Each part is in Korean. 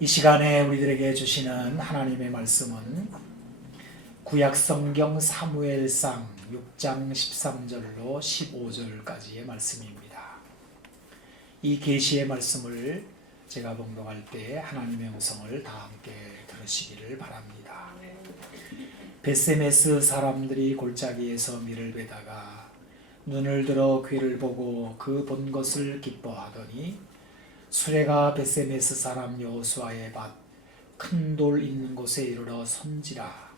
이 시간에 우리들에게 주시는 하나님의 말씀은 구약성경 사무엘상 6장 13절로 15절까지의 말씀입니다. 이 계시의 말씀을 제가 봉독할 때 하나님의 음성을 다 함께 들으시기를 바랍니다. 벳세메스 사람들이 골짜기에서 밀을 베다가 눈을 들어 귀를 보고 그 본 것을 기뻐하더니 수레가 벳세메스 사람 여호수아의 밭 큰 돌 있는 곳에 이르러 선지라.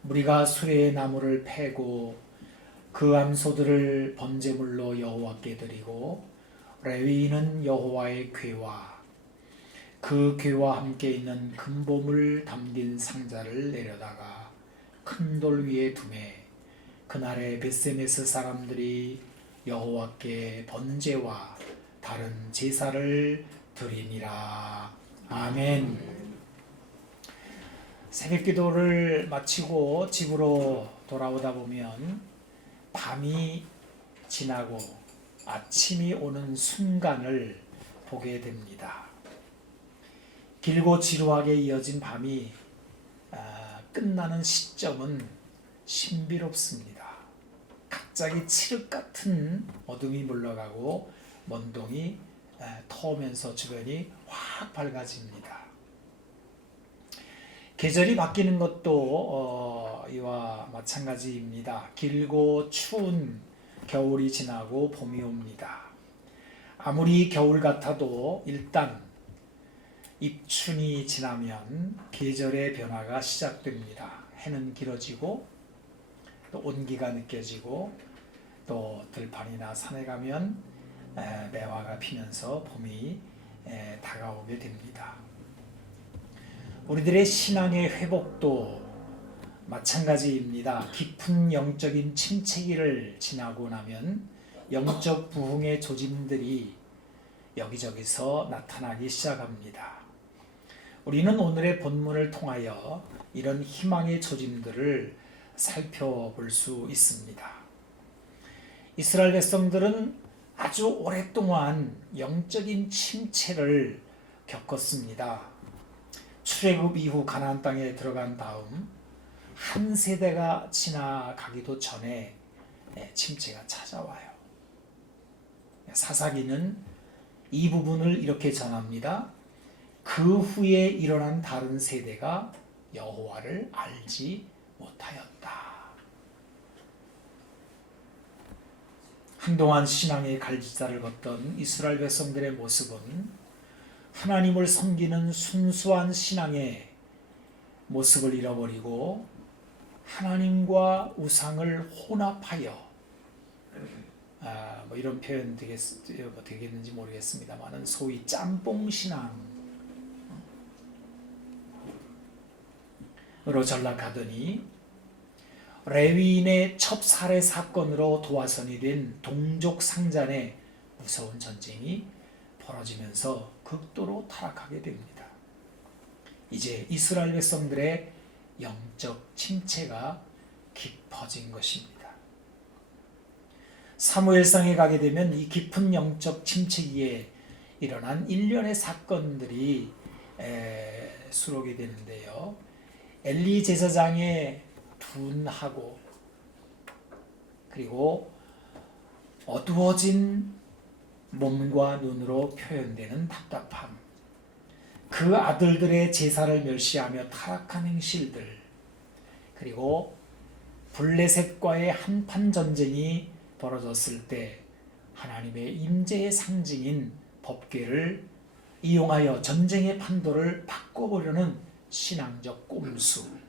무리가 수레의 나무를 패고 그 암소들을 번제물로 여호와께 드리고 레위인은 여호와의 궤와 그 궤와 함께 있는 금보물 담긴 상자를 내려다가 큰 돌 위에 두매 그날에 벳세메스 사람들이 여호와께 번제와 다른 제사를 드리니라. 아멘. 새벽기도를 마치고 집으로 돌아오다 보면 밤이 지나고 아침이 오는 순간을 보게 됩니다. 길고 지루하게 이어진 밤이 끝나는 시점은 신비롭습니다. 갑자기 칠흑 같은 어둠이 물러가고 먼동이 터오면서 주변이 확 밝아집니다. 계절이 바뀌는 것도 이와 마찬가지입니다. 길고 추운 겨울이 지나고 봄이 옵니다. 아무리 겨울 같아도 일단 입춘이 지나면 계절의 변화가 시작됩니다. 해는 길어지고 또 온기가 느껴지고 또 들판이나 산에 가면 매화가 피면서 봄이 다가오게 됩니다. 우리들의 신앙의 회복도 마찬가지입니다. 깊은 영적인 침체기를 지나고 나면 영적 부흥의 조짐들이 여기저기서 나타나기 시작합니다. 우리는 오늘의 본문을 통하여 이런 희망의 조짐들을 살펴볼 수 있습니다. 이스라엘 백성들은 아주 오랫동안 영적인 침체를 겪었습니다. 출애굽 이후 가나안 땅에 들어간 다음 한 세대가 지나가기도 전에 침체가 찾아와요. 사사기는 이 부분을 이렇게 전합니다. 그 후에 일어난 다른 세대가 여호와를 알지 못하였다. 한동안 신앙의 갈지자를 걷던 이스라엘 백성들의 모습은 하나님을 섬기는 순수한 신앙의 모습을 잃어버리고 하나님과 우상을 혼합하여 이런 표현 되겠는지 모르겠습니다만 소위 짬뽕 신앙으로 전락하더니 레위인의 첩살해 사건으로 도화선이 된 동족 상잔의 무서운 전쟁이 벌어지면서 극도로 타락하게 됩니다. 이제 이스라엘 백성들의 영적 침체가 깊어진 것입니다. 사무엘상에 가게 되면 이 깊은 영적 침체기에 일어난 일련의 사건들이 수록이 되는데요. 엘리 제사장의 둔하고 그리고 어두워진 몸과 눈으로 표현되는 답답함, 그 아들들의 제사를 멸시하며 타락한 행실들, 그리고 블레셋과의 한판 전쟁이 벌어졌을 때 하나님의 임재의 상징인 법궤를 이용하여 전쟁의 판도를 바꿔보려는 신앙적 꼼수,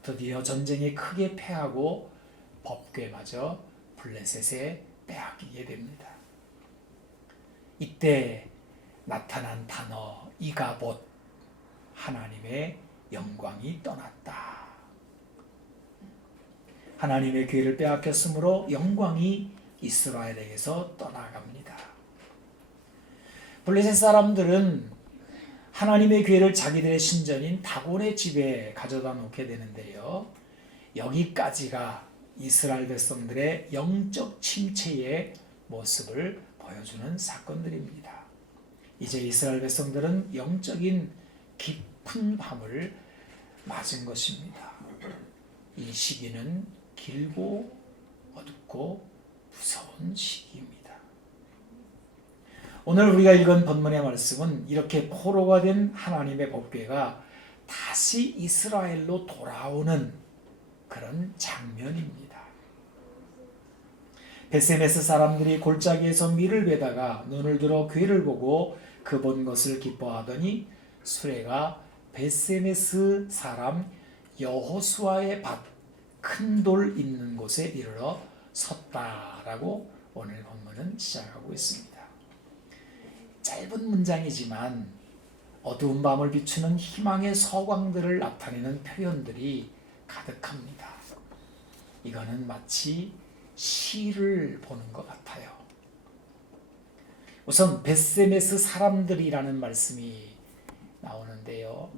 드디어 전쟁에 크게 패하고 법궤마저 블레셋에 빼앗기게 됩니다. 이때 나타난 단어 이가봇, 하나님의 영광이 떠났다. 하나님의 궤를 빼앗겼으므로 영광이 이스라엘에게서 떠나갑니다. 블레셋 사람들은 하나님의 궤를 자기들의 신전인 다곤의 집에 가져다 놓게 되는데요. 여기까지가 이스라엘 백성들의 영적 침체의 모습을 보여주는 사건들입니다. 이제 이스라엘 백성들은 영적인 깊은 밤을 맞은 것입니다. 이 시기는 길고 어둡고 무서운 시기입니다. 오늘 우리가 읽은 본문의 말씀은 이렇게 포로가 된 하나님의 법궤가 다시 이스라엘로 돌아오는 그런 장면입니다. 베세메스 사람들이 골짜기에서 밀을 베다가 눈을 들어 궤를 보고 그 본 것을 기뻐하더니 수레가 베세메스 사람 여호수아의 밭 큰 돌 있는 곳에 이르러 섰다라고 오늘 본문은 시작하고 있습니다. 짧은 문장이지만 어두운 밤을 비추는 희망의 서광들을 나타내는 표현들이 가득합니다. 이거는 마치 시를 보는 것 같아요. 우선 베세메스 사람들이라는 말씀이 나오는데요.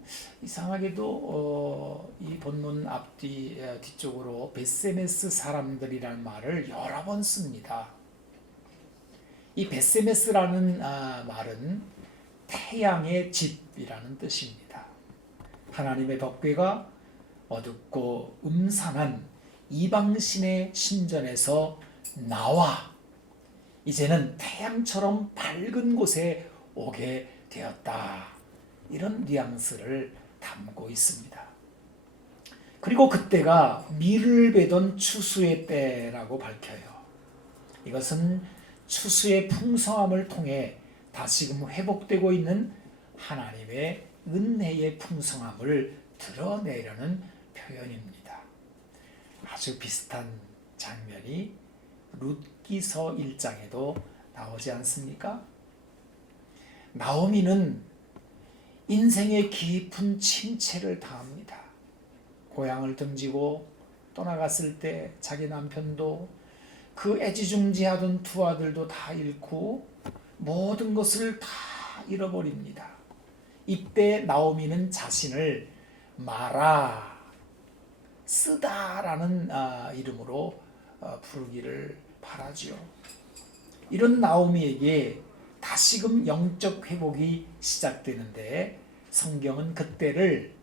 이상하게도 이 본문 뒤쪽으로 베세메스 사람들이라는 말을 여러 번 씁니다. 이 베세메스라는 말은 태양의 집이라는 뜻입니다. 하나님의 법궤가 어둡고 음산한 이방신의 신전에서 나와 이제는 태양처럼 밝은 곳에 오게 되었다. 이런 뉘앙스를 담고 있습니다. 그리고 그때가 밀을 베던 추수의 때라고 밝혀요. 이것은 추수의 풍성함을 통해 다시금 회복되고 있는 하나님의 은혜의 풍성함을 드러내려는 표현입니다. 아주 비슷한 장면이 룻기서 1장에도 나오지 않습니까? 나오미는 인생의 깊은 침체를 당합니다. 고향을 등지고 떠나갔을 때 자기 남편도 그 애지중지하던 두 아들도 다 잃고 모든 것을 다 잃어버립니다. 이때 나오미는 자신을 마라 쓰다라는 이름으로 부르기를 바라지요. 이런 나오미에게 다시금 영적 회복이 시작되는데 성경은 그때를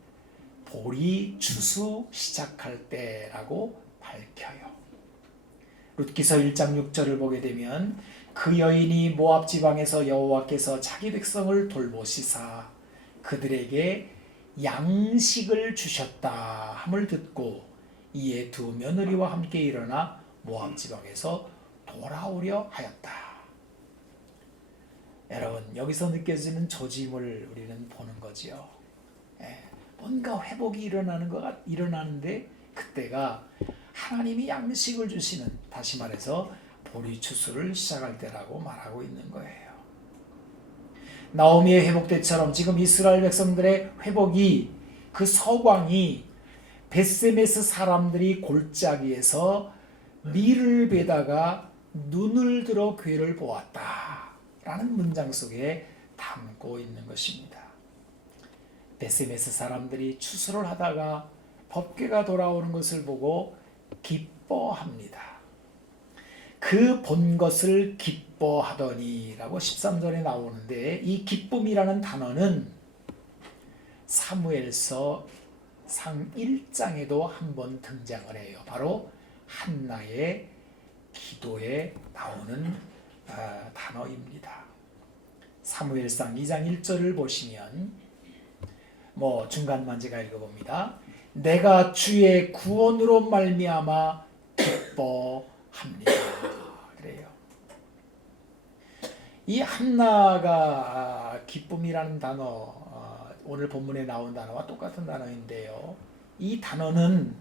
보리 추수 시작할 때라고 밝혀요. 룻기서 1장 6절을 보게 되면 그 여인이 모압 지방에서 여호와께서 자기 백성을 돌보시사 그들에게 양식을 주셨다 함을 듣고 이에 두 며느리와 함께 일어나 모압 지방에서 돌아오려 하였다. 여러분, 여기서 느껴지는 조짐을 우리는 보는 거지요. 뭔가 회복이 일어나는데 그때가 하나님이 양식을 주시는, 다시 말해서 보리 추수를 시작할 때라고 말하고 있는 거예요. 나오미의 회복 때처럼 지금 이스라엘 백성들의 회복이, 그 서광이 베세메스 사람들이 골짜기에서 밀을 베다가 눈을 들어 궤를 보았다 라는 문장 속에 담고 있는 것입니다. 베세메스 사람들이 추수를 하다가 법궤가 돌아오는 것을 보고 기뻐합니다. 그 본 것을 기뻐하더니 라고 13절에 나오는데, 이 기쁨이라는 단어는 사무엘서 상 1장에도 한번 등장을 해요. 바로 한나의 기도에 나오는 단어입니다. 사무엘상 2장 1절을 보시면 중간만 제가 읽어봅니다. 내가 주의 구원으로 말미암아 기뻐합니다. 그래요. 이 한나가 기쁨이라는 단어, 오늘 본문에 나온 단어와 똑같은 단어인데요. 이 단어는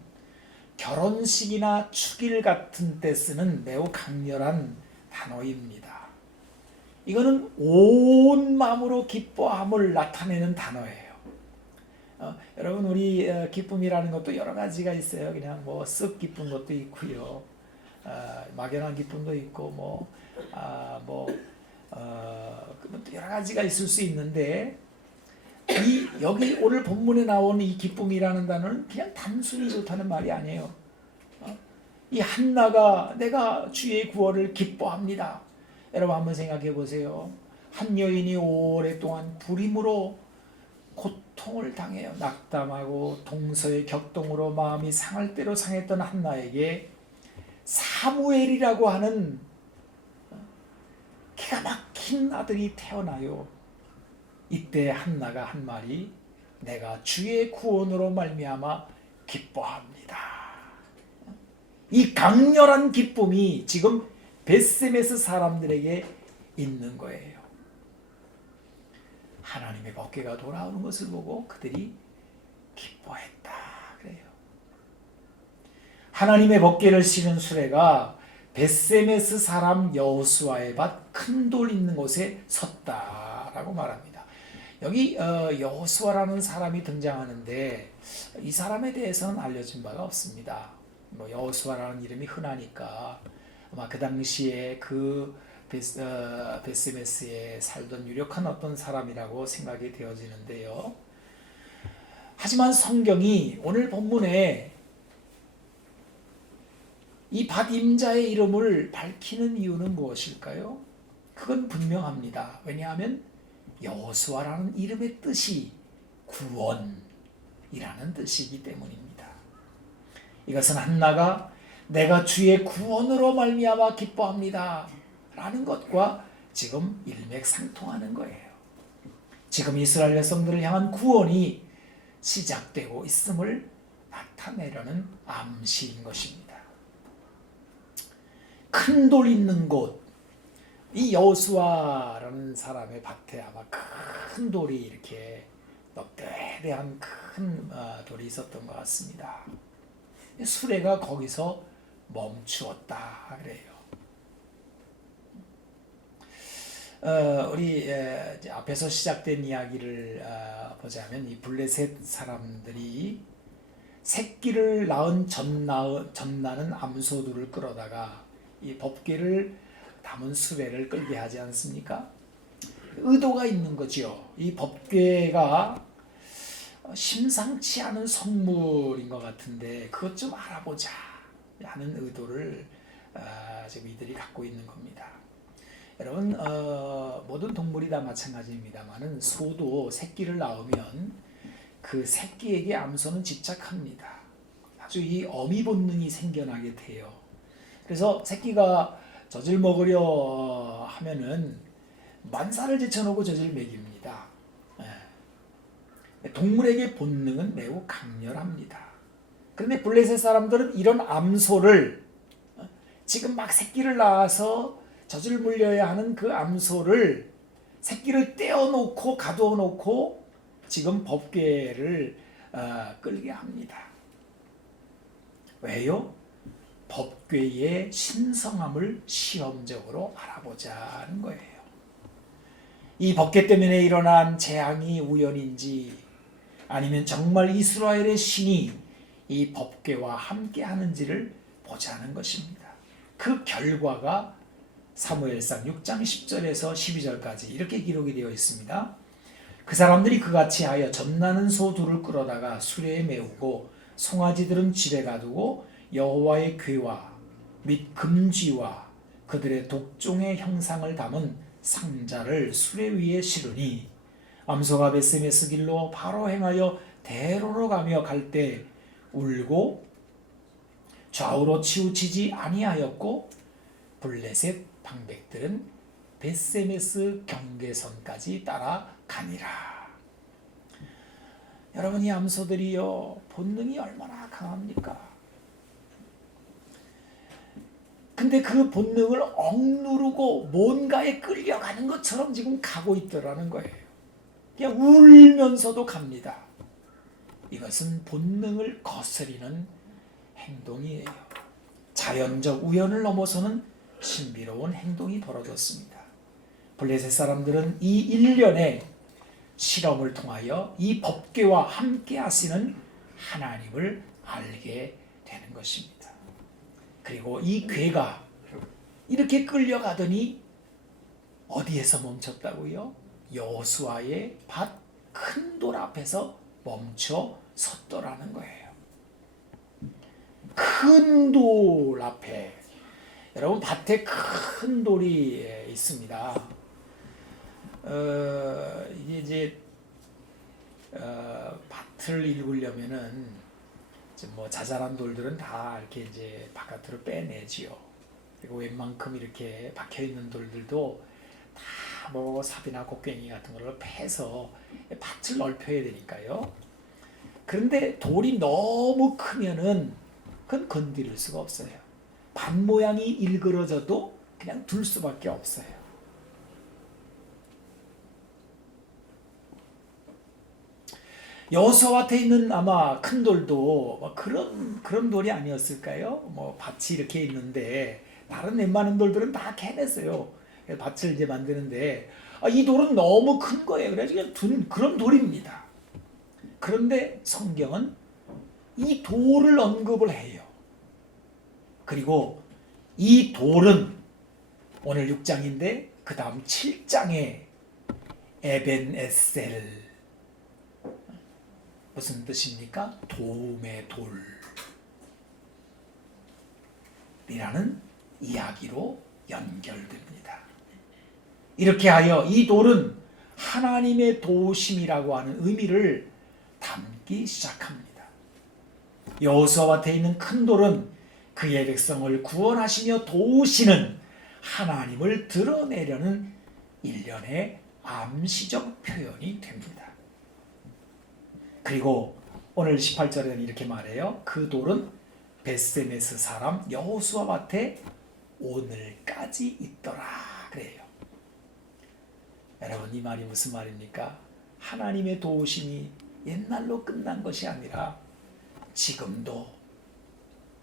결혼식이나 축일 같은 때 쓰는 매우 강렬한 단어입니다. 이거는 온 마음으로 기뻐함을 나타내는 단어예요. 여러분, 우리 기쁨이라는 것도 여러 가지가 있어요. 그냥 쓱 기쁜 것도 있고요. 막연한 기쁨도 있고 여러 가지가 있을 수 있는데, 여기 오늘 본문에 나오는 이 기쁨이라는 단어는 그냥 단순히 좋다는 말이 아니에요. 이 한나가 내가 주의 구원을 기뻐합니다. 여러분 한번 생각해 보세요. 한 여인이 오랫동안 불임으로 고통을 당해요. 낙담하고 동서의 격동으로 마음이 상할 대로 상했던 한나에게 사무엘이라고 하는 기가 막힌 아들이 태어나요. 이때 한나가 한 말이 내가 주의 구원으로 말미암아 기뻐합니다. 이 강렬한 기쁨이 지금 벳세메스 사람들에게 있는 거예요. 하나님의 법궤가 돌아오는 것을 보고 그들이 기뻐했다 그래요. 하나님의 법궤를 씌는 수레가 벳세메스 사람 여호수아의 밭 큰 돌 있는 곳에 섰다라고 말합니다. 여기 여호수아라는 사람이 등장하는데 이 사람에 대해서는 알려진 바가 없습니다. 여호수아라는 이름이 흔하니까 아마 그 당시에 그 벳세메스에 살던 유력한 어떤 사람이라고 생각이 되어지는데요. 하지만 성경이 오늘 본문에 이 밭 임자의 이름을 밝히는 이유는 무엇일까요? 그건 분명합니다. 왜냐하면 여호수아라는 이름의 뜻이 구원이라는 뜻이기 때문입니다. 이것은 한나가 내가 주의 구원으로 말미암아 기뻐합니다 라는 것과 지금 일맥상통하는 거예요. 지금 이스라엘 백성들을 향한 구원이 시작되고 있음을 나타내려는 암시인 것입니다. 큰 돌 있는 곳, 이 여호수아라는 사람의 밭에 아마 큰 돌이 이렇게 넉대대한 큰 돌이 있었던 것 같습니다. 수레가 거기서 멈추었다 그래요. 우리 앞에서 시작된 이야기를 보자면 이 블레셋 사람들이 새끼를 낳은 전나는 암소들을 끌어다가 이 법궤를 담은 수레를 끌게 하지 않습니까? 의도가 있는 거죠. 이 법궤가 심상치 않은 선물인 것 같은데 그것 좀 알아보자 하는 의도를 지금 이들이 갖고 있는 겁니다. 여러분 모든 동물이 다 마찬가지입니다만은 소도 새끼를 낳으면 그 새끼에게 암소는 집착합니다. 아주 이 어미 본능이 생겨나게 돼요. 그래서 새끼가 젖을 먹으려 하면은 만사를 제쳐놓고 젖을 먹입니다. 동물에게 본능은 매우 강렬합니다. 그런데 블레셋 사람들은 이런 암소를 지금 막 새끼를 낳아서 젖을 물려야 하는 그 암소를 새끼를 떼어놓고 가둬놓고 지금 법궤를 끌게 합니다. 왜요? 법궤의 신성함을 시험적으로 알아보자는 거예요. 이 법궤 때문에 일어난 재앙이 우연인지 아니면 정말 이스라엘의 신이 이 법궤와 함께 하는지를 보자는 것입니다. 그 결과가 사무엘상 6장 10절에서 12절까지 이렇게 기록이 되어 있습니다. 그 사람들이 그같이 하여 젖나는 소 둘을 끌어다가 수레에 메우고 송아지들은 집에 가두고 여호와의 궤와 및 금쥐와 그들의 독종의 형상을 담은 상자를 수레 위에 실으니 암소가 벳세메스 길로 바로 행하여 대로로 가며 갈 때 울고 좌우로 치우치지 아니하였고 블레셋 방백들은 벳세메스 경계선까지 따라가니라. 여러분, 이 암소들이요 본능이 얼마나 강합니까? 근데 그 본능을 억누르고 뭔가에 끌려가는 것처럼 지금 가고 있더라는 거예요. 그냥 울면서도 갑니다. 이것은 본능을 거스리는 행동이에요. 자연적 우연을 넘어서는 신비로운 행동이 벌어졌습니다. 블레셋 사람들은 이 일련의 실험을 통하여 이 법궤와 함께 하시는 하나님을 알게 되는 것입니다. 그리고 이 궤가 이렇게 끌려가더니 어디에서 멈췄다고요? 여호수아의 밭 큰 돌 앞에서 멈춰 섰더라는 거예요. 큰 돌 앞에, 여러분 밭에 큰 돌이 있습니다. 이게 이제 밭을 일구려면은 뭐 자잘한 돌들은 다 이렇게 이제 바깥으로 빼내지요. 그리고 웬만큼 이렇게 박혀 있는 돌들도 다 뭐 삽이나 곡괭이 같은 걸로 패서 밭을 넓혀야 되니까요. 그런데 돌이 너무 크면은 그건 건드릴 수가 없어요. 밭 모양이 일그러져도 그냥 둘 수밖에 없어요. 여호수아한테 있는 아마 큰 돌도 뭐 그런 돌이 아니었을까요? 뭐 밭이 이렇게 있는데 다른 웬만한 돌들은 다 캐냈어요. 밭을 이제 만드는데 이 돌은 너무 큰 거예요. 그래서 그냥 그런 돌입니다. 그런데 성경은 이 돌을 언급을 해요. 그리고 이 돌은 오늘 6장인데 그 다음 7장에 에벤에셀, 무슨 뜻입니까? 도움의 돌이라는 이야기로 연결됩니다. 이렇게 하여 이 돌은 하나님의 도우심이라고 하는 의미를 담기 시작합니다. 여호수아한테 있는 큰 돌은 그의 백성을 구원하시며 도우시는 하나님을 드러내려는 일련의 암시적 표현이 됩니다. 그리고 오늘 18절에는 이렇게 말해요. 그 돌은 벳세메스 사람 여호수아 밭에 오늘까지 있더라 그래요. 여러분, 이 말이 무슨 말입니까? 하나님의 도우심이 옛날로 끝난 것이 아니라 지금도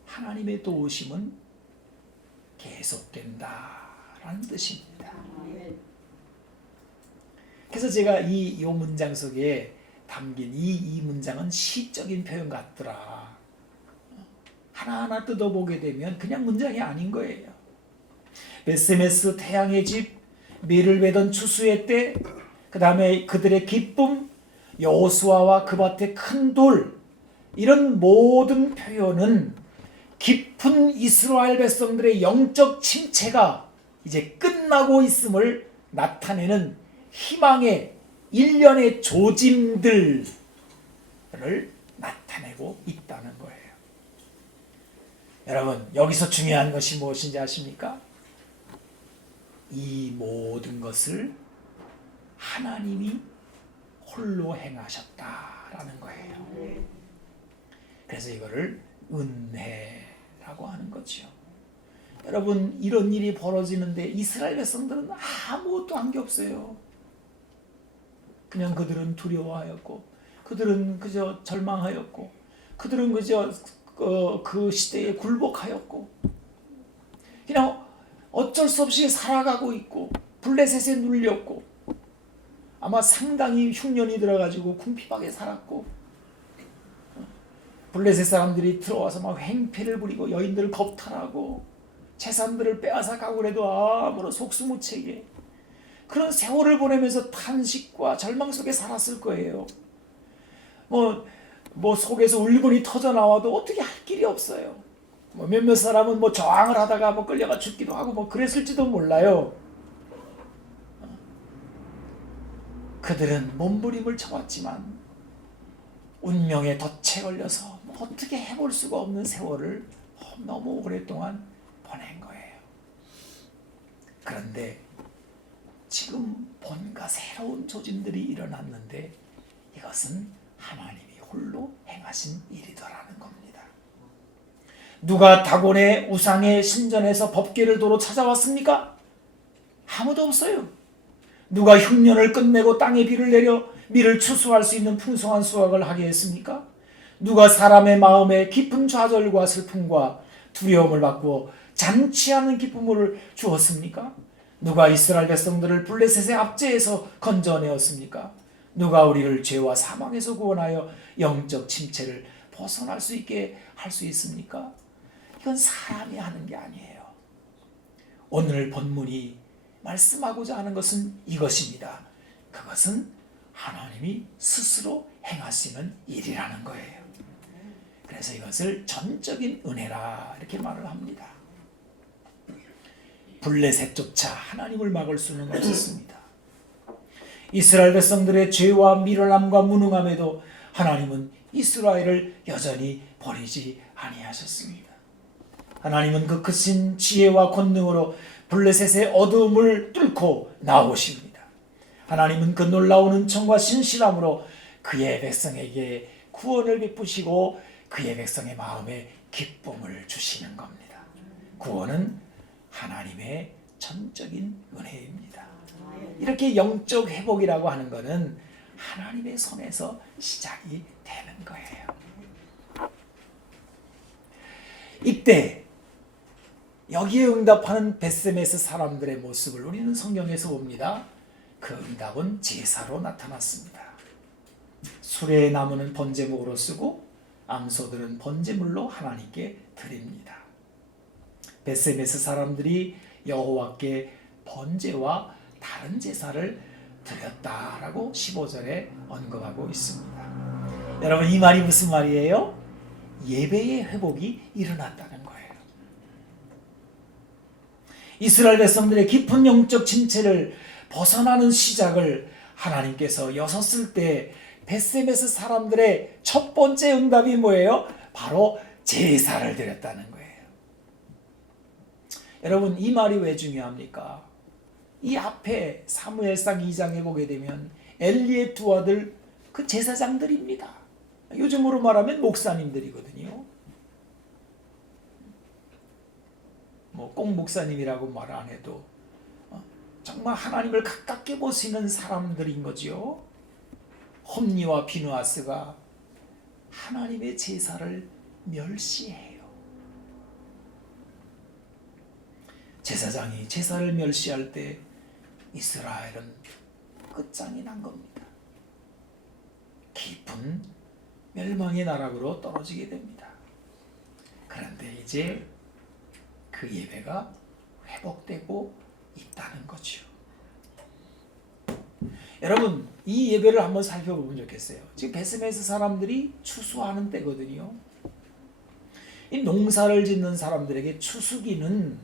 하나님의 도우심은 계속된다라는 뜻입니다. 그래서 제가 이 문장 속에 담긴 이 문장은 시적인 표현 같더라. 하나하나 뜯어보게 되면 그냥 문장이 아닌 거예요. 벳세메스 태양의 집, 밀을 베던 추수의 때, 그 다음에 그들의 기쁨, 여호수아와 그 밭의 큰 돌, 이런 모든 표현은 깊은 이스라엘 백성들의 영적 침체가 이제 끝나고 있음을 나타내는 희망의 일련의 조짐들을 나타내고 있다는 거예요. 여러분, 여기서 중요한 것이 무엇인지 아십니까? 이 모든 것을 하나님이 홀로 행하셨다라는 거예요. 그래서 이거를 은혜라고 하는 거죠. 여러분, 이런 일이 벌어지는데 이스라엘 백성들은 아무것도 한 게 없어요. 그냥 그들은 두려워하였고, 그들은 그저 절망하였고, 그들은 그저 그 시대에 굴복하였고, 그냥 어쩔 수 없이 살아가고 있고, 블레셋에 눌렸고, 아마 상당히 흉년이 들어가지고 궁핍하게 살았고, 블레셋 사람들이 들어와서 막 행패를 부리고 여인들을 겁탈하고 재산들을 빼앗아 가고 그래도 아무런 속수무책에 그런 세월을 보내면서 탄식과 절망 속에 살았을 거예요. 뭐 속에서 울분이 터져 나와도 어떻게 할 길이 없어요. 몇몇 사람은 저항을 하다가 끌려가 죽기도 하고 그랬을지도 몰라요. 그들은 몸부림을 쳐왔지만 운명의 덫에 걸려서 어떻게 해볼 수가 없는 세월을 너무 오랫동안 보낸 거예요. 그런데 지금 뭔가 새로운 조짐들이 일어났는데 이것은 하나님이 홀로 행하신 일이더라는 겁니다. 누가 다곤의 우상의 신전에서 법궤를 도로 찾아왔습니까? 아무도 없어요. 누가 흉년을 끝내고 땅에 비를 내려 밀을 추수할 수 있는 풍성한 수확을 하게 했습니까? 누가 사람의 마음에 깊은 좌절과 슬픔과 두려움을 바꾸어 잔치하는 기쁨을 주었습니까? 누가 이스라엘 백성들을 블레셋의 압제에서 건져내었습니까? 누가 우리를 죄와 사망에서 구원하여 영적 침체를 벗어날 수 있게 할 수 있습니까? 이건 사람이 하는 게 아니에요. 오늘 본문이 말씀하고자 하는 것은 이것입니다. 그것은 하나님이 스스로 행하시는 일이라는 거예요. 그래서 이것을 전적인 은혜라 이렇게 말을 합니다. 블레셋조차 하나님을 막을 수는 없었습니다. 이스라엘 백성들의 죄와 미련함과 무능함에도 하나님은 이스라엘을 여전히 버리지 아니하셨습니다. 하나님은 그 크신 지혜와 권능으로 블레셋의 어두움을 뚫고 나오십니다. 하나님은 그 놀라운 은총과 신실함으로 그의 백성에게 구원을 베푸시고 그의 백성의 마음에 기쁨을 주시는 겁니다. 구원은 하나님의 전적인 은혜입니다. 이렇게 영적 회복이라고 하는 것은 하나님의 손에서 시작이 되는 거예요. 이때 여기에 응답하는 벳세메스 사람들의 모습을 우리는 성경에서 봅니다. 그 응답은 제사로 나타났습니다. 수레의 나무는 번제목으로 쓰고 암소들은 번제물로 하나님께 드립니다. 벳세메스 사람들이 여호와께 번제와 다른 제사를 드렸다라고 15절에 언급하고 있습니다. 여러분, 이 말이 무슨 말이에요? 예배의 회복이 일어났다는 거예요. 이스라엘 백성들의 깊은 영적 침체를 벗어나는 시작을 하나님께서 여섰을 때 벳세메스 사람들의 첫 번째 응답이 뭐예요? 바로 제사를 드렸다는 거예요. 여러분, 이 말이 왜 중요합니까? 이 앞에 사무엘상 2장에 보게 되면 엘리의 두 아들, 그 제사장들입니다. 요즘으로 말하면 목사님들이거든요. 꼭 목사님이라고 말 안 해도 정말 하나님을 가깝게 보시는 사람들인 거지요. 홈니와 비누아스가 하나님의 제사를 멸시해요. 제사장이 제사를 멸시할 때 이스라엘은 끝장이 난 겁니다. 깊은 멸망의 나락으로 떨어지게 됩니다. 그런데 이제 그 예배가 회복되고 있다는 거죠. 여러분, 이 예배를 한번 살펴보면 좋겠어요. 지금 벳세메스 사람들이 추수하는 때거든요. 이 농사를 짓는 사람들에게 추수기는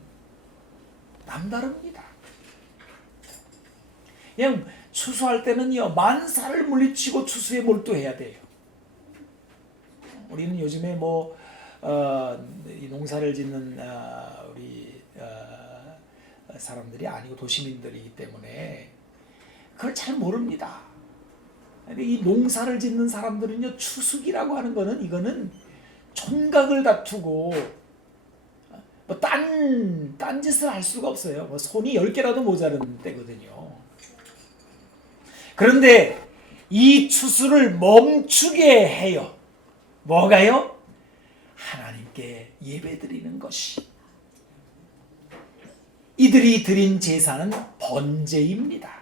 남다릅니다. 그냥 추수할 때는요, 만사를 물리치고 추수에 몰두해야 돼요. 우리는 요즘에 이 농사를 짓는 우리 사람들이 아니고 도시민들이기 때문에 그걸 잘 모릅니다. 근데 이 농사를 짓는 사람들은요, 추수기라고 하는 거는 이거는 총각을 다투고 딴 짓을 할 수가 없어요. 손이 10개라도 모자른 때거든요. 그런데 이 추수를 멈추게 해요. 뭐가요? 하나님께 예배드리는 것이. 이들이 드린 제사는 번제입니다.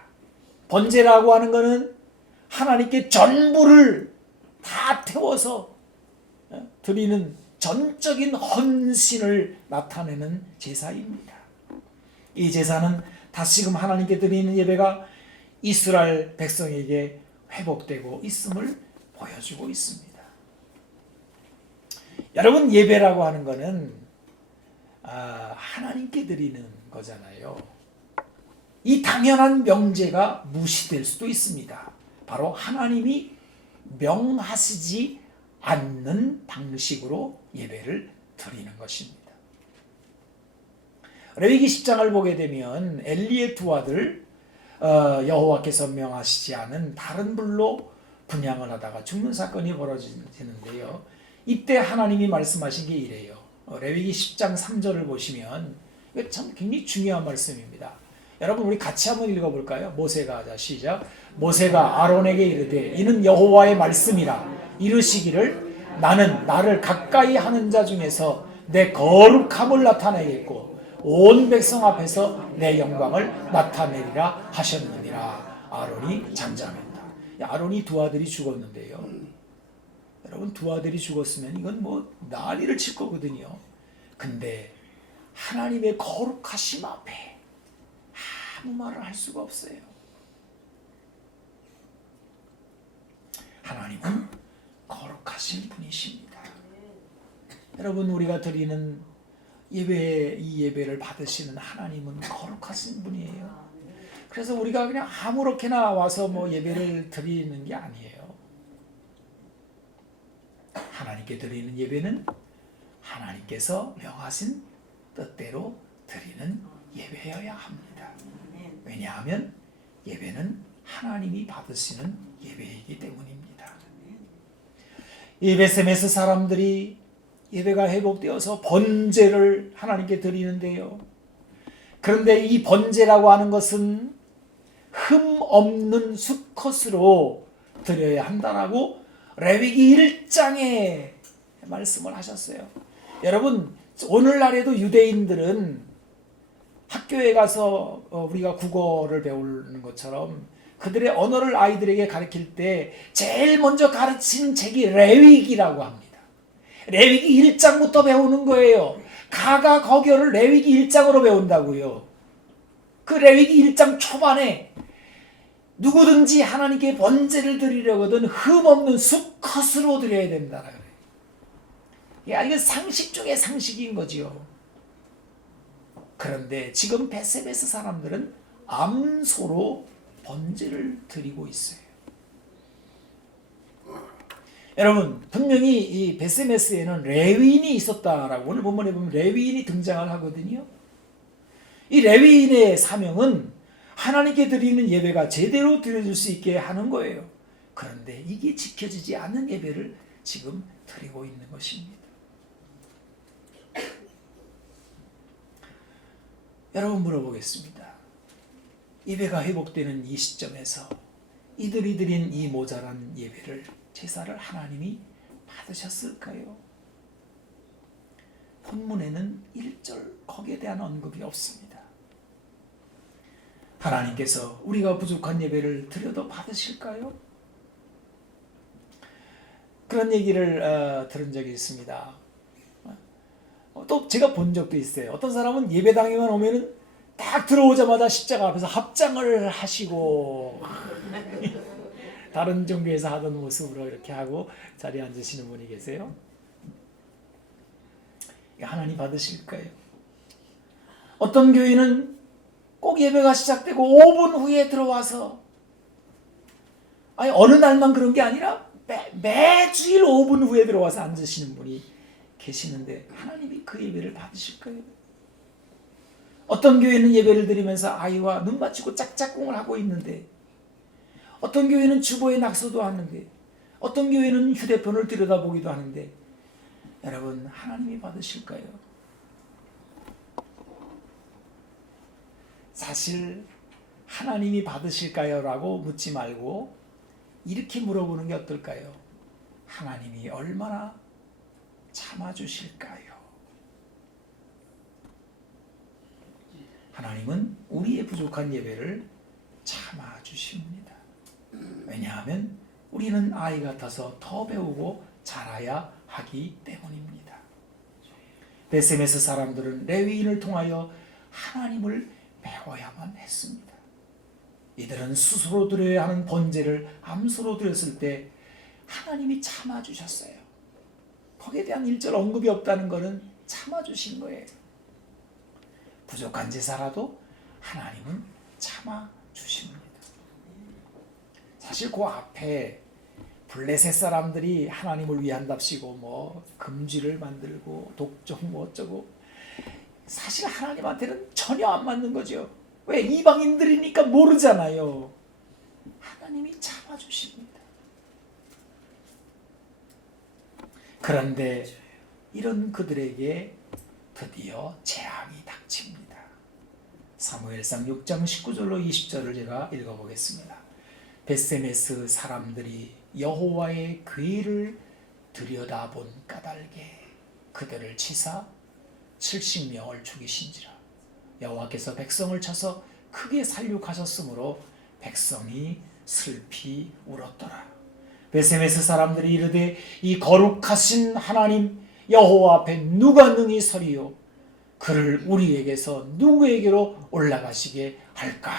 번제라고 하는 것은 하나님께 전부를 다 태워서 드리는 전적인 헌신을 나타내는 제사입니다. 이 제사는 다시금 하나님께 드리는 예배가 이스라엘 백성에게 회복되고 있음을 보여주고 있습니다. 여러분, 예배라고 하는 것은 하나님께 드리는 거잖아요. 이 당연한 명제가 무시될 수도 있습니다. 바로 하나님이 명하시지 않는 방식으로 예배를 드리는 것입니다. 레위기 10장을 보게 되면 엘리의 두 아들 여호와께서 명하시지 않은 다른 불로 분향을 하다가 죽는 사건이 벌어지는데요. 이때 하나님이 말씀하신 게 이래요. 레위기 10장 3절을 보시면 이거 참 굉장히 중요한 말씀입니다. 여러분, 우리 같이 한번 읽어볼까요? 모세가 하자, 시작. 모세가 아론에게 이르되 이는 여호와의 말씀이라 이르시기를 나는 나를 가까이 하는 자 중에서 내 거룩함을 나타내겠고 온 백성 앞에서 내 영광을 나타내리라 하셨느니라. 아론이 잠잠했다. 아론이 두 아들이 죽었는데요. 여러분, 두 아들이 죽었으면 이건 난리를 칠 거거든요. 근데 하나님의 거룩하심 앞에 아무 말을 할 수가 없어요. 하나님은 거룩하신 분이십니다. 여러분, 우리가 드리는 이 예배를 받으시는 하나님은 거룩하신 분이에요. 그래서 우리가 그냥 아무렇게나 와서 뭐 예배를 드리는 게 아니에요. 하나님께 드리는 예배는 하나님께서 명하신 뜻대로 드리는 예배여야 합니다. 왜냐하면 예배는 하나님이 받으시는 예배이기 때문입니다. 이 베세메스 사람들이 예배가 회복되어서 번제를 하나님께 드리는데요. 그런데 이 번제라고 하는 것은 흠 없는 수컷으로 드려야 한다라고 레위기 1장에 말씀을 하셨어요. 여러분, 오늘날에도 유대인들은 학교에 가서 우리가 국어를 배우는 것처럼 그들의 언어를 아이들에게 가르칠 때 제일 먼저 가르치는 책이 레위기라고 합니다. 레위기 1장부터 배우는 거예요. 가가 거결을 레위기 1장으로 배운다고요. 그 레위기 1장 초반에 누구든지 하나님께 번제를 드리려거든 흠없는 수컷으로 드려야 된다 그래요. 이게 상식 중에 상식인 거지요. 그런데 지금 베세메스 사람들은 암소로 번제를 드리고 있어요. 여러분, 분명히 이 베세메스에는 레위인이 있었다라고 오늘 본문에 보면 레위인이 등장을 하거든요. 이 레위인의 사명은 하나님께 드리는 예배가 제대로 드려질 수 있게 하는 거예요. 그런데 이게 지켜지지 않는 예배를 지금 드리고 있는 것입니다. 여러분, 물어보겠습니다. 예배가 회복되는 이 시점에서 이들이 드린 이 모자란 예배를, 제사를 하나님이 받으셨을까요? 본문에는 1절 거기에 대한 언급이 없습니다. 하나님께서 우리가 부족한 예배를 드려도 받으실까요? 그런 얘기를 들은 적이 있습니다. 또 제가 본 적도 있어요. 어떤 사람은 예배당에만 오면은 딱 들어오자마자 십자가 앞에서 합장을 하시고 다른 종교에서 하던 모습으로 이렇게 하고 자리에 앉으시는 분이 계세요. 하나님 받으실까요? 어떤 교회는 꼭 예배가 시작되고 5분 후에 들어와서, 아니 어느 날만 그런 게 아니라 매주일 5분 후에 들어와서 앉으시는 분이 계시는데 하나님이 그 예배를 받으실까요? 어떤 교회는 예배를 드리면서 아이와 눈 맞추고 짝짝꿍을 하고 있는데, 어떤 교회는 주보에 낙서도 하는데, 어떤 교회는 휴대폰을 들여다보기도 하는데, 여러분, 하나님이 받으실까요? 사실 하나님이 받으실까요? 라고 묻지 말고 이렇게 물어보는 게 어떨까요? 하나님이 얼마나 참아주실까요? 하나님은 우리의 부족한 예배를 참아주십니다. 왜냐하면 우리는 아이 같아서 더 배우고 자라야 하기 때문입니다. 베세메스 사람들은 레위인을 통하여 하나님을 배워야만 했습니다. 이들은 스스로 드려야 하는 번제를 암소로 드렸을 때 하나님이 참아주셨어요. 거기에 대한 1절 언급이 없다는 것은 참아주신 거예요. 부족한 제사라도 하나님은 참아주십니다. 사실 그 앞에 블레셋 사람들이 하나님을 위한답시고 뭐 금쥐를 만들고 독종 뭐 어쩌고, 사실 하나님한테는 전혀 안 맞는 거죠. 왜? 이방인들이니까 모르잖아요. 하나님이 참아주십니다. 그런데 이런 그들에게 드디어 재앙이 닥칩니다. 사무엘상 6장 19절로 20절을 제가 읽어보겠습니다. 베세메스 사람들이 여호와의 궤를 들여다본 까닭에 그들을 치사 70명을 죽이신지라. 여호와께서 백성을 쳐서 크게 살육하셨으므로 백성이 슬피 울었더라. 베세메스 사람들이 이르되 이 거룩하신 하나님 여호와 앞에 누가 능히 서리요? 그를 우리에게서 누구에게로 올라가시게 할까?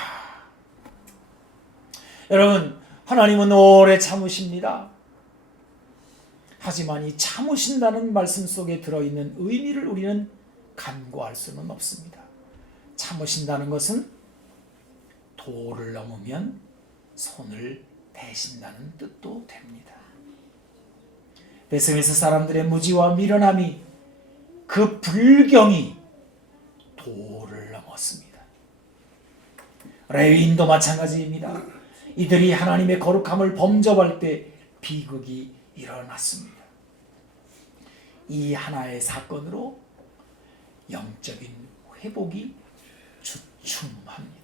여러분, 하나님은 오래 참으십니다. 하지만 이 참으신다는 말씀 속에 들어있는 의미를 우리는 간과할 수는 없습니다. 참으신다는 것은 도를 넘으면 손을 대신다는 뜻도 됩니다. 베스메스 사람들의 무지와 미련함이, 그 불경이 도를 넘었습니다. 레위인도 마찬가지입니다. 이들이 하나님의 거룩함을 범접할 때 비극이 일어났습니다. 이 하나의 사건으로 영적인 회복이 주춤합니다.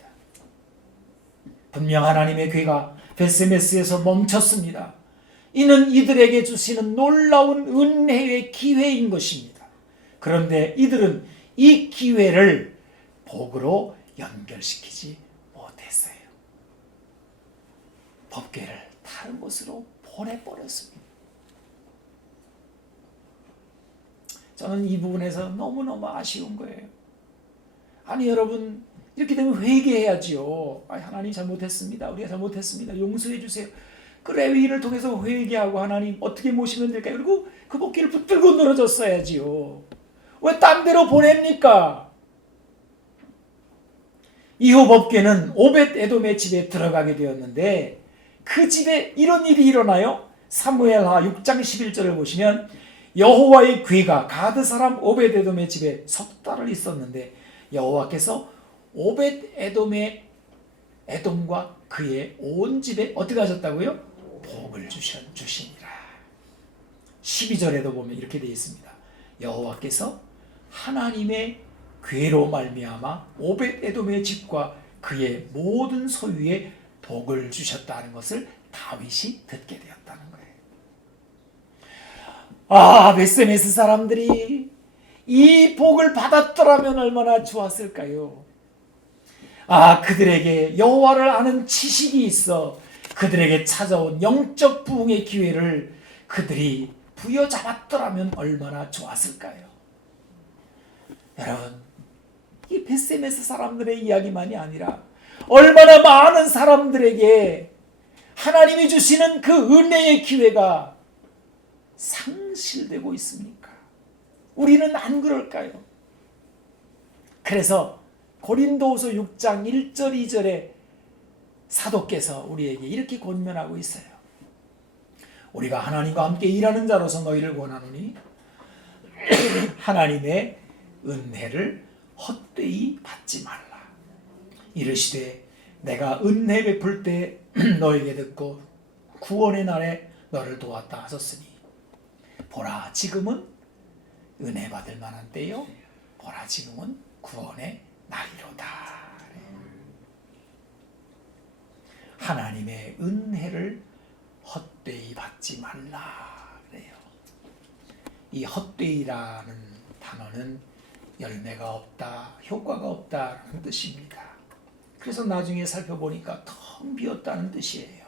분명 하나님의 괴가 베스메스에서 멈췄습니다. 이는 이들에게 주시는 놀라운 은혜의 기회인 것입니다. 그런데 이들은 이 기회를 복으로 연결시키지 못했어요. 법궤를 다른 곳으로 보내버렸습니다. 저는 이 부분에서 너무너무 아쉬운 거예요. 아니 여러분, 이렇게 되면 회개해야지요. 하나님 잘못했습니다. 우리가 잘못했습니다. 용서해 주세요. 그 레위인을 통해서 회개하고 하나님 어떻게 모시면 될까요? 그리고 그 복귀를 붙들고 늘어졌어야지요. 왜 딴 데로 보냅니까? 이후 법궤는 오벳 에돔의 집에 들어가게 되었는데, 그 집에 이런 일이 일어나요. 사무엘하 6장 11절을 보시면 여호와의 괴가 가드 사람 오벳 에돔의 집에 석 달을 있었는데 여호와께서 오벳 에돔과 그의 온 집에 어떻게 하셨다고요? 복을 주시니라. 12절에도 보면 이렇게 되어 있습니다. 여호와께서 하나님의 괴로 말미암아 오벳 에돔의 집과 그의 모든 소유에 복을 주셨다는 것을 다윗이 듣게 되었다는 거예요. 베스메스 사람들이 이 복을 받았더라면 얼마나 좋았을까요? 그들에게 여호와를 아는 지식이 있어 그들에게 찾아온 영적 부흥의 기회를 그들이 부여잡았더라면 얼마나 좋았을까요? 여러분, 이 베스메스 사람들의 이야기만이 아니라 얼마나 많은 사람들에게 하나님이 주시는 그 은혜의 기회가 상실되고 있습니까? 우리는 안 그럴까요? 그래서 고린도후서 6장 1절 2절에 사도께서 우리에게 이렇게 권면하고 있어요. 우리가 하나님과 함께 일하는 자로서 너희를 권하노니 하나님의 은혜를 헛되이 받지 말라. 이르시되 내가 은혜 베풀 때 너에게 듣고 구원의 날에 너를 도왔다 하셨으니 보라 지금은 은혜 받을 만한 때요, 보라 지금은 구원의 날이로다. 하나님의 은혜를 헛되이 받지 말라 그래요. 이 헛되이라는 단어는 열매가 없다, 효과가 없다라는 뜻입니다. 그래서 나중에 살펴보니까 텅 비었다는 뜻이에요.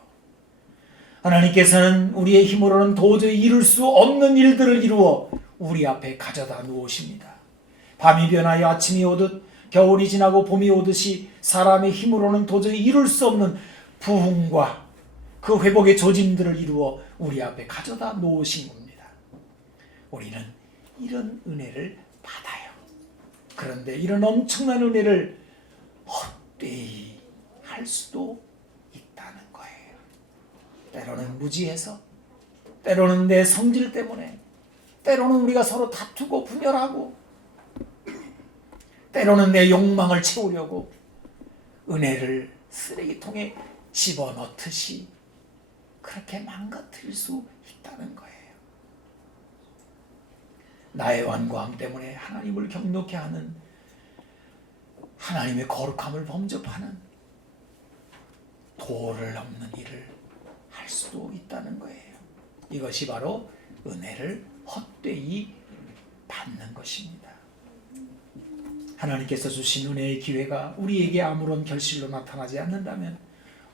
하나님께서는 우리의 힘으로는 도저히 이룰 수 없는 일들을 이루어 우리 앞에 가져다 놓으십니다. 밤이 변하여 아침이 오듯 겨울이 지나고 봄이 오듯이 사람의 힘으로는 도저히 이룰 수 없는 부흥과 그 회복의 조짐들을 이루어 우리 앞에 가져다 놓으신 겁니다. 우리는 이런 은혜를 받아요. 그런데 이런 엄청난 은혜를 헛되이 할 수도 있다는 거예요. 때로는 무지해서, 때로는 내 성질 때문에, 때로는 우리가 서로 다투고 분열하고, 때로는 내 욕망을 채우려고 은혜를 쓰레기통에 집어넣듯이 그렇게 망가뜨릴 수 있다는 거예요. 나의 완고함 때문에 하나님을 경노케 하는, 하나님의 거룩함을 범접하는 도를 넘는 일을 할 수도 있다는 거예요. 이것이 바로 은혜를 헛되이 받는 것입니다. 하나님께서 주신 은혜의 기회가 우리에게 아무런 결실로 나타나지 않는다면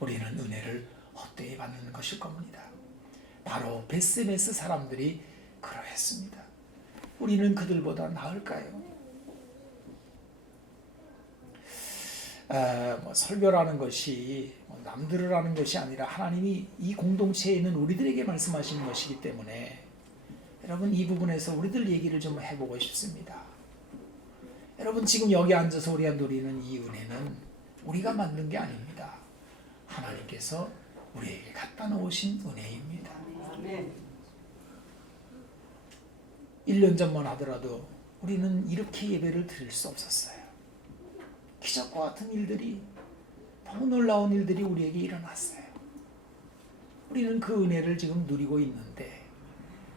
우리는 은혜를 헛되이 받는 것일 겁니다. 바로 베스메스 사람들이 그러했습니다. 우리는 그들보다 나을까요? 설교라는 것이 남들을 하는 것이 아니라 하나님이 이 공동체에 있는 우리들에게 말씀하시는 것이기 때문에 여러분, 이 부분에서 우리들 얘기를 좀 해보고 싶습니다. 여러분, 지금 여기 앉아서 우리가 누리는 이 은혜는 우리가 만든 게 아닙니다. 하나님께서 우리에게 갖다 놓으신 은혜입니다. 1년 전만 하더라도 우리는 이렇게 예배를 드릴 수 없었어요. 기적과 같은 일들이, 너무 놀라운 일들이 우리에게 일어났어요. 우리는 그 은혜를 지금 누리고 있는데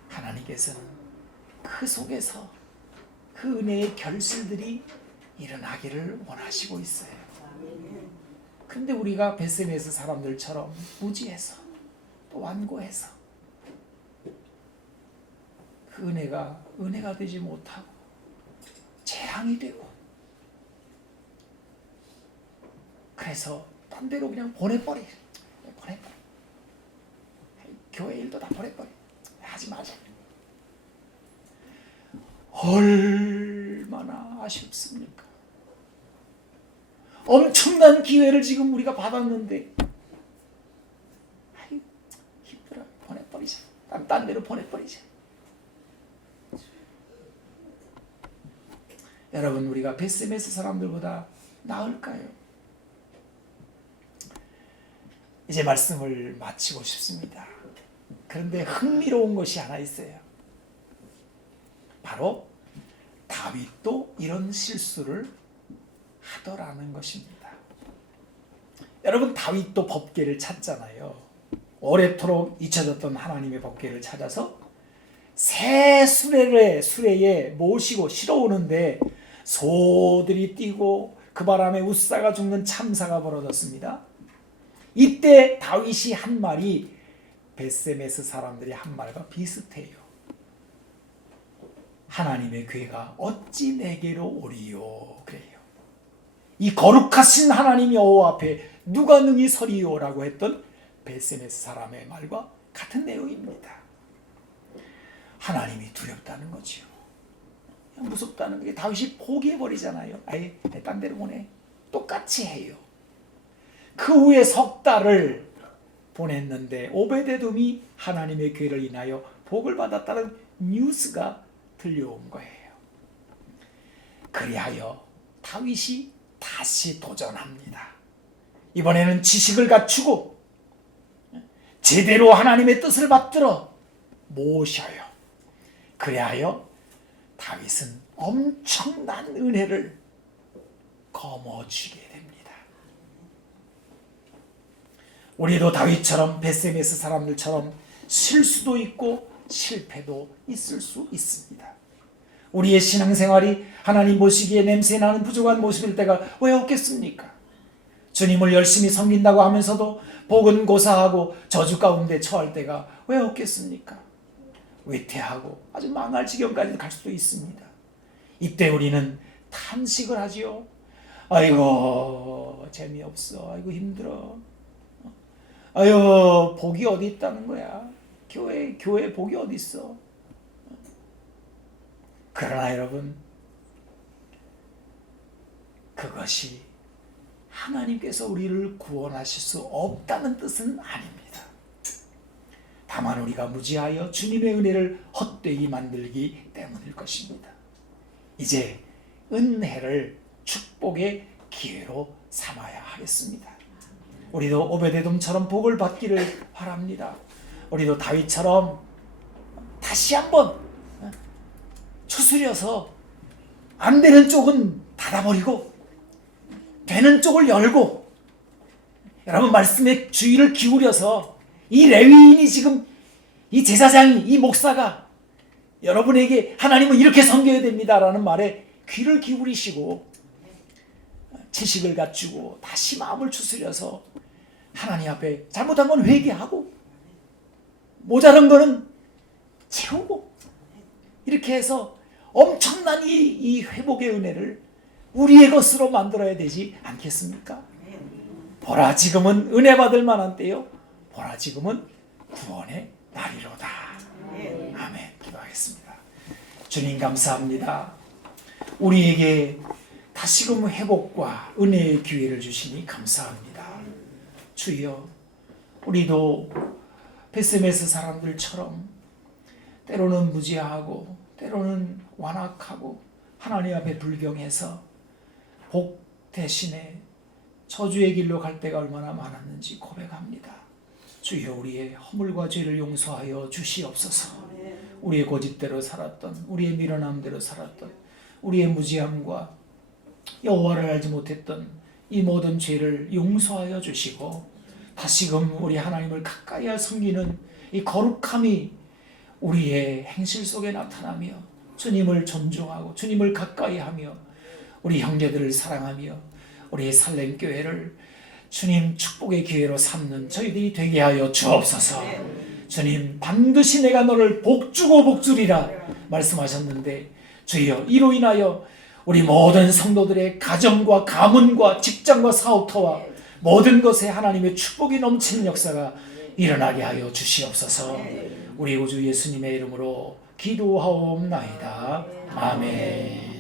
하나님께서는 그 속에서 그 은혜의 결실들이 일어나기를 원하시고 있어요. 그런데 우리가 베세메스 사람들처럼 무지해서 또 완고해서 그 은혜가 되지 못하고 재앙이 되고, 그래서 딴 데로 그냥 보내버려. 교회 일도 다 보내버려. 하지 마자. 얼마나 아쉽습니까? 엄청난 기회를 지금 우리가 받았는데, 아유, 힘들어. 보내버리자. 딴 데로 보내버리자. 여러분, 우리가 베세메스 사람들보다 나을까요? 이제 말씀을 마치고 싶습니다. 그런데 흥미로운 것이 하나 있어요. 바로 다윗도 이런 실수를 하더라는 것입니다. 여러분, 다윗도 법궤를 찾잖아요. 오래도록 잊혀졌던 하나님의 법궤를 찾아서 새 수레에 모시고 실어오는데 소들이 뛰고 그 바람에 웃사가 죽는 참사가 벌어졌습니다. 이때 다윗이 한 말이 베세메스 사람들이 한 말과 비슷해요. 하나님의 궤가 어찌 내게로 오리요, 그래요. 이 거룩하신 하나님 여호와 앞에 누가 능히 서리요 라고 했던 베세메스 사람의 말과 같은 내용입니다. 하나님이 두렵다는 거지요. 무섭다는 게, 다윗이 포기해버리잖아요. 아예 딴 데로 보내. 똑같이 해요. 그 후에 석 달을 보냈는데 오베데돔이 하나님의 궤를 인하여 복을 받았다는 뉴스가 들려온 거예요. 그리하여 다윗이 다시 도전합니다. 이번에는 지식을 갖추고 제대로 하나님의 뜻을 받들어 모셔요. 그리하여 다윗은 엄청난 은혜를 거머쥐게 됩니다. 우리도 다윗처럼 베세메스 사람들처럼 실수도 있고 실패도 있을 수 있습니다. 우리의 신앙생활이 하나님 보시기에 냄새나는 부족한 모습일 때가 왜 없겠습니까? 주님을 열심히 섬긴다고 하면서도 복은 고사하고 저주 가운데 처할 때가 왜 없겠습니까? 외퇴하고 아주 망할 지경까지 갈 수도 있습니다. 이때 우리는 탄식을 하지요. 아이고 재미없어. 아이고 힘들어. 아유 복이 어디 있다는 거야. 교회 복이 어디 있어. 그러나 여러분, 그것이 하나님께서 우리를 구원하실 수 없다는 뜻은 아닙니다. 다만 우리가 무지하여 주님의 은혜를 헛되이 만들기 때문일 것입니다. 이제 은혜를 축복의 기회로 삼아야 하겠습니다. 우리도 오베데돔처럼 복을 받기를 바랍니다. 우리도 다윗처럼 다시 한번 추스려서 안 되는 쪽은 닫아버리고 되는 쪽을 열고, 여러분 말씀에 주의를 기울여서 이 레위인이 지금 이 제사장이 이 목사가 여러분에게 하나님은 이렇게 섬겨야 됩니다라는 말에 귀를 기울이시고 지식을 갖추고 다시 마음을 추스려서 하나님 앞에 잘못한 건 회개하고 모자란 거는 채우고, 이렇게 해서 엄청난 이 회복의 은혜를 우리의 것으로 만들어야 되지 않겠습니까? 보라 지금은 은혜 받을 만한 때요, 보라 지금은 구원의 날이로다. 아멘. 기도하겠습니다. 주님 감사합니다. 우리에게 다시금 회복과 은혜의 기회를 주시니 감사합니다. 주여, 우리도 베세메스 사람들처럼 때로는 무지하고 때로는 완악하고 하나님 앞에 불경해서 복 대신에 저주의 길로 갈 때가 얼마나 많았는지 고백합니다. 주여 우리의 허물과 죄를 용서하여 주시옵소서. 우리의 고집대로 살았던, 우리의 미련함대로 살았던, 우리의 무지함과 여호와를 알지 못했던 이 모든 죄를 용서하여 주시고 다시금 우리 하나님을 가까이 섬기는 이 거룩함이 우리의 행실 속에 나타나며 주님을 존중하고 주님을 가까이 하며 우리 형제들을 사랑하며 우리 살렘교회를 주님 축복의 기회로 삼는 저희들이 되게 하여 주옵소서. 주님 반드시 내가 너를 복주고 복주리라 말씀하셨는데 주여 이로 인하여 우리 모든 성도들의 가정과 가문과 직장과 사업터와 모든 것에 하나님의 축복이 넘치는 역사가 일어나게 하여 주시옵소서. 우리 구주 예수님의 이름으로 기도하옵나이다. 아멘.